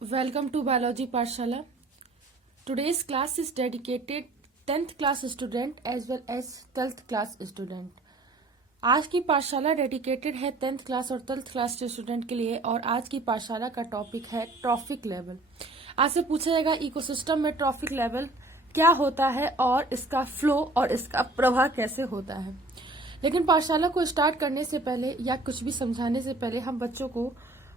Welcome to Biology Pathshala. Today's class is dedicated 10th class student as well as 12th class student. आज की पाठशाला dedicated है 10th class और 12th class के student के लिए और आज की पाठशाला का टॉपिक है ट्रॉफिक लेवल। आज से पूछा जाएगा इकोसिस्टम में ट्रॉफिक लेवल क्या होता है और इसका फ्लो और इसका प्रवाह कैसे होता है। लेकिन पाठशाला को स्टार्ट करने से पहले या कुछ भी समझाने से पहले हम बच्चों को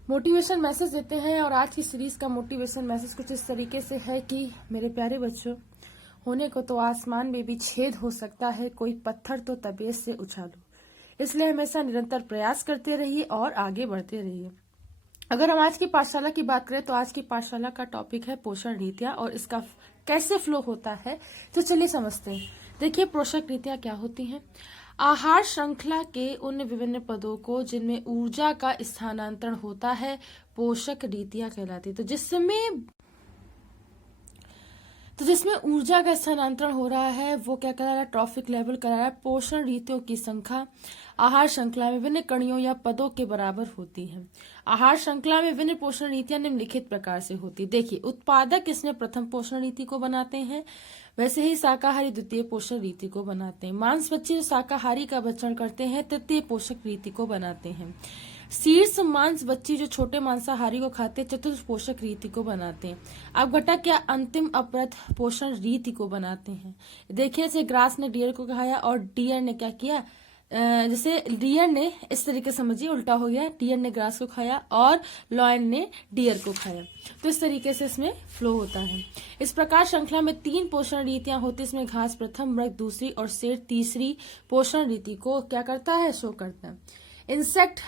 मोटिवेशन मैसेज देते हैं और आज की सीरीज का मोटिवेशन मैसेज कुछ इस तरीके से है कि मेरे प्यारे बच्चों, होने को तो आसमान में भी छेद हो सकता है, कोई पत्थर तो तबीयत से उछालो। इसलिए हमेशा निरंतर प्रयास करते रहिए और आगे बढ़ते रहिए। अगर हम आज की पाठशाला की बात करें तो आज की पाठशाला का टॉपिक है पोषण रीतियां और इसका कैसे फ्लो होता है। तो चलिए समझते हैं। देखिए, पोषक रीतियां क्या होती हैं। आहार श्रृंखला के उन विभिन्न पदों को जिनमें ऊर्जा का स्थानांतरण होता है पोषक रीतियां कहलाती। तो जिसमें ऊर्जा का स्थानांतरण हो रहा है वो क्या कह रहा है, ट्रॉफिक लेवल कह रहा है। पोषण रीतियों की संख्या आहार श्रृंखला में विभिन्न कणियों या पदों के बराबर होती है। आहार श्रृंखला में विभिन्न पोषण रीतियां निम्नलिखित प्रकार से होती। देखिए, उत्पादक इसमें प्रथम पोषण रीति को बनाते हैं, वैसे ही शाकाहारी द्वितीय पोषण रीति को बनाते हैं। मांसभक्षी जो शाकाहारी का भक्षण करते हैं तृतीय पोषक रीति को बनाते हैं। शीर्ष मांसभक्षी जो छोटे मांसाहारी को खाते हैं चतुर्थ पोषक रीति को बनाते हैं। अब घटक या अंतिम अपरथ पोषण रीति को बनाते हैं। देखिए, जैसे ग्रास ने डियर को खाया और डियर ने क्या किया, जैसे डियर ने, इस तरीके समझिए उल्टा हो गया, डियर ने ग्रास को खाया और लॉयन ने डियर को खाया। तो इस तरीके से इसमें फ्लो होता है। इस प्रकार श्रृंखला में 3 पोषण रीतियां होती, इसमें घास प्रथम, मृग दूसरी और शेर तीसरी पोषण रीति को क्या करता है, शो करता है। इंसेक्ट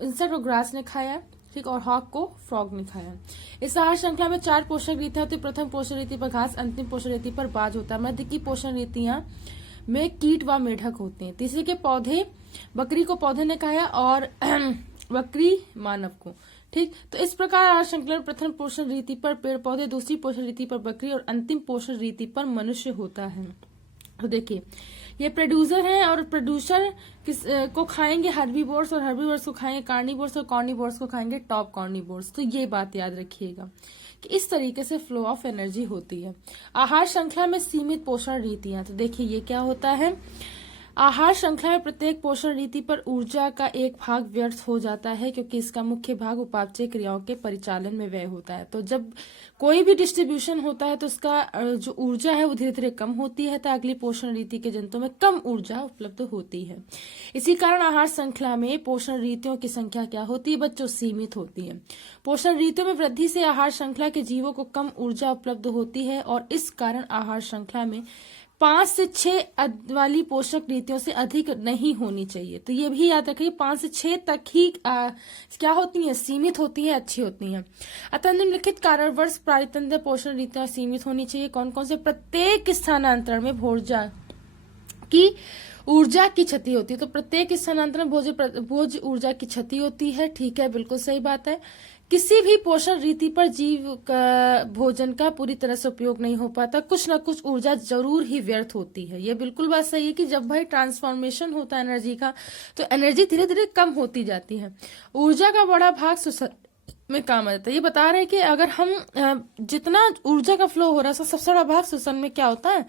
को ग्रास ने खाया, ठीक, और हॉक को फ्रॉग ने खाया। इस आहार श्रृंखला में 4 पोषक रीतियां होती। प्रथम पोषण रीति पर घास, अंतिम पोषण रीति पर बाज होता है। मध्य की पोषण रीतियां में कीट व मेढक होते हैं। तीसरे के पौधे, बकरी को पौधे ने खाया और बकरी मानव को, ठीक। तो इस प्रकार आहार श्रृंखला में प्रथम पोषण रीति पर पेड़ पौधे, दूसरी पोषण रीति पर बकरी और अंतिम पोषण रीति पर मनुष्य होता है। तो देखिए, ये प्रोड्यूसर हैं और प्रोड्यूसर को खाएंगे हर्बीवोर्स और हर्बीवोर्स को खाएंगे कार्निवोर्स और कार्निवोर्स को खाएंगे टॉप कार्निवोर्स। तो ये बात याद रखिएगा कि इस तरीके से फ्लो ऑफ एनर्जी होती है। आहार श्रृंखला में सीमित पोषण रीतियां। तो देखिए, ये क्या होता है, आहार श्रृंखला में प्रत्येक पोषण रीति पर ऊर्जा का एक भाग व्यर्थ हो जाता है क्योंकि इसका मुख्य भाग उपापचय क्रियाओं के परिचालन में व्यय होता है। तो जब कोई भी डिस्ट्रीब्यूशन होता है तो उसका जो ऊर्जा है वो धीरे धीरे कम होती है, तो अगली पोषण रीति के जंतुओं में कम ऊर्जा उपलब्ध होती है। इसी कारण आहार श्रृंखला में पोषण रीतियों की संख्या क्या होती है बच्चों, सीमित होती है। पोषण रीतियों में वृद्धि से आहार श्रृंखला के जीवों को कम ऊर्जा उपलब्ध होती है और इस कारण आहार श्रृंखला में 5 से 6 वाली पोषक रीतियों से अधिक नहीं होनी चाहिए। तो ये भी याद रखिए, 5 से 6 तक ही क्या होती हैं, सीमित होती है, अच्छी होती हैं। अतः निम्नलिखित कारणवश पारितंत्र पोषण रीतियां सीमित होनी चाहिए। कौन कौन से, प्रत्येक स्थानांतरण में ऊर्जा की क्षति होती है। तो प्रत्येक स्थानांतरण भोज ऊर्जा की क्षति होती है, ठीक है, बिल्कुल सही बात है। किसी भी पोषण रीति पर जीव का भोजन का पूरी तरह से उपयोग नहीं हो पाता, कुछ न कुछ ऊर्जा जरूर ही व्यर्थ होती है। ये बिल्कुल बात सही है कि जब भाई ट्रांसफॉर्मेशन होता है एनर्जी का तो एनर्जी धीरे धीरे कम होती जाती है। ऊर्जा का बड़ा भाग में काम आ जाता है। ये बता रहे हैं कि अगर हम जितना ऊर्जा का फ्लो हो रहा है सबसे बड़ा भाग श्वसन में क्या होता है,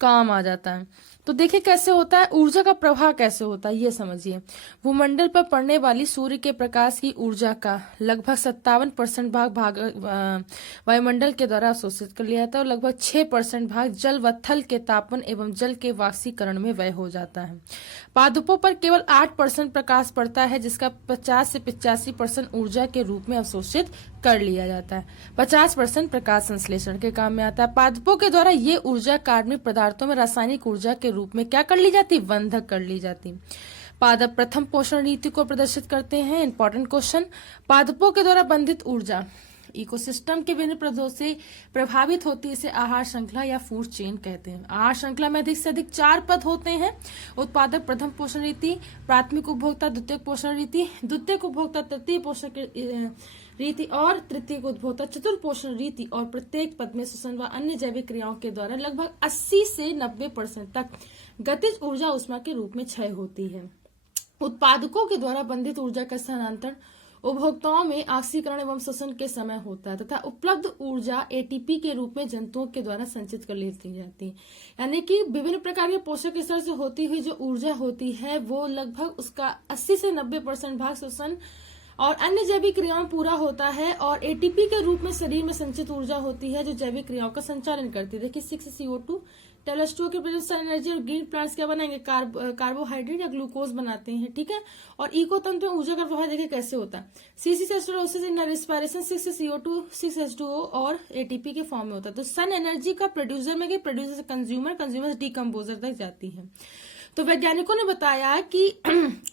काम आ जाता है। तो देखिए कैसे होता है, ऊर्जा का प्रवाह कैसे होता है ये समझिए। भूमंडल पर पड़ने वाली सूर्य के प्रकाश की ऊर्जा का लगभग 57% भाग वायुमंडल के द्वारा अवशोषित कर लिया जाता है और लगभग 6% भाग जल व थल के तापन एवं जल के वाष्पीकरण में व्यय हो जाता है। पादपों पर केवल 8% प्रकाश पड़ता है जिसका 50 से 85% ऊर्जा के रूप में अवशोषित कर लिया जाता है। 50% प्रकाश संश्लेषण के काम में आता है। पादपों के द्वारा ये ऊर्जा कार्बनिक पदार्थों में रासायनिक ऊर्जा के रूप में क्या कर ली जाती, बंधक कर ली जाती। पादप प्रथम पोषण रीति को प्रदर्शित करते हैं। इंपॉर्टेंट क्वेश्चन, पादपों के द्वारा बंधित ऊर्जा इकोसिस्टम के विभिन्न पदों से प्रभावित होती है, इसे आहार श्रृंखला या फूड चेन कहते हैं। आहार श्रृंखला में अधिक से अधिक 4 पद होते हैं। उत्पादक प्रथम पोषण रीति, प्राथमिक उपभोक्ता द्वितीय पोषण रीति, द्वितीय उपभोक्ता तृतीय पोषण रीति और तृतीय उपभोक्ता चतुर्थ पोषण रीति। और प्रत्येक पद में श्वसन व अन्य जैविक क्रियाओं के द्वारा लगभग 80 से 90% तक गतिज ऊर्जा ऊष्मा के रूप में क्षय होती है। उत्पादकों के द्वारा बंधित ऊर्जा का स्थानांतरण उपभोक्ताओं में ऑक्सीकरण एवं श्वसन के समय होता है तथा उपलब्ध ऊर्जा एटीपी के रूप में जंतुओं के द्वारा संचित कर ली जाती है। यानी कि विभिन्न प्रकार के पोषक स्तर से होती हुई जो ऊर्जा होती है वो लगभग उसका 80 से 90% भाग श्वसन और अन्य जैविक क्रियाओं में पूरा होता है और एटीपी के रूप में शरीर में संचित ऊर्जा होती है जो जैविक क्रियाओं का संचालन करती है। देखिए 6CO2 टेलोस्टो के प्रेजेंस से एनर्जी और ग्रीन प्लांट्स क्या बनाएंगे, कार्बोहाइड्रेट या ग्लूकोज बनाते हैं, ठीक है। और इको तंत्र में ऊर्जा का प्रवाह देखिए कैसे होता है, CC in respiration 6CO2 6H2O और एटीपी के फॉर्म में होता है। तो सन एनर्जी का प्रोड्यूसर में प्रोड्यूसर से कंज्यूमर, कंज्यूमर से डीकम्पोजर तक जाती है। तो वैज्ञानिकों ने बताया कि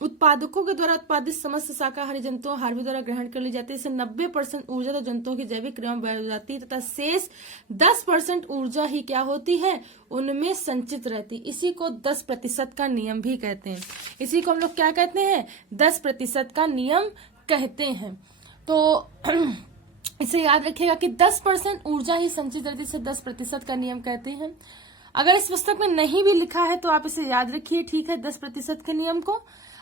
उत्पादकों के द्वारा उत्पादित समस्त शाकाहारी जंतुओं हार्वी द्वारा ग्रहण कर ली जाती है। इससे 90% ऊर्जा तो जंतुओं की जैविक क्रियाओं में व्यय हो जाती है तथा शेष 10% ऊर्जा ही क्या होती है, उनमें संचित रहती। इसी को 10% का नियम भी कहते हैं। इसी को हम लोग क्या कहते हैं, 10% का नियम कहते हैं। तो इसे याद रखिएगा कि 10% ऊर्जा ही संचित रहती है, इसे 10% का नियम कहते हैं। अगर इस पुस्तक में नहीं भी लिखा है तो आप इसे याद रखिए, ठीक है, 10% के नियम को।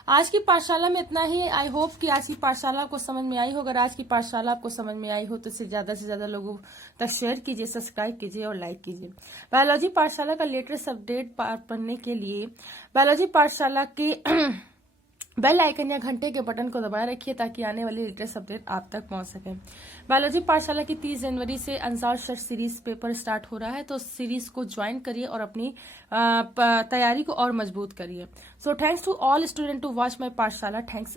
आज की पाठशाला में इतना ही। आई होप कि आज की पाठशाला आपको समझ में आई हो। अगर आज की पाठशाला आपको समझ में आई हो तो इसे ज्यादा से ज्यादा लोगों तक शेयर कीजिए, सब्सक्राइब कीजिए और लाइक कीजिए। बायोलॉजी पाठशाला का लेटेस्ट अपडेट पढ़ने के लिए बायोलॉजी पाठशाला के बेल आइकन या घंटे के बटन को दबाए रखिए ताकि आने वाली लेटेस्ट अपडेट आप तक पहुंच सके। बायोलॉजी पाठशाला की 30 जनवरी से Ansar shirt series paper start हो रहा है, तो सीरीज को ज्वाइन करिए और अपनी तैयारी को और मजबूत करिए। So thanks to all student to watch my Pathshala. Thanks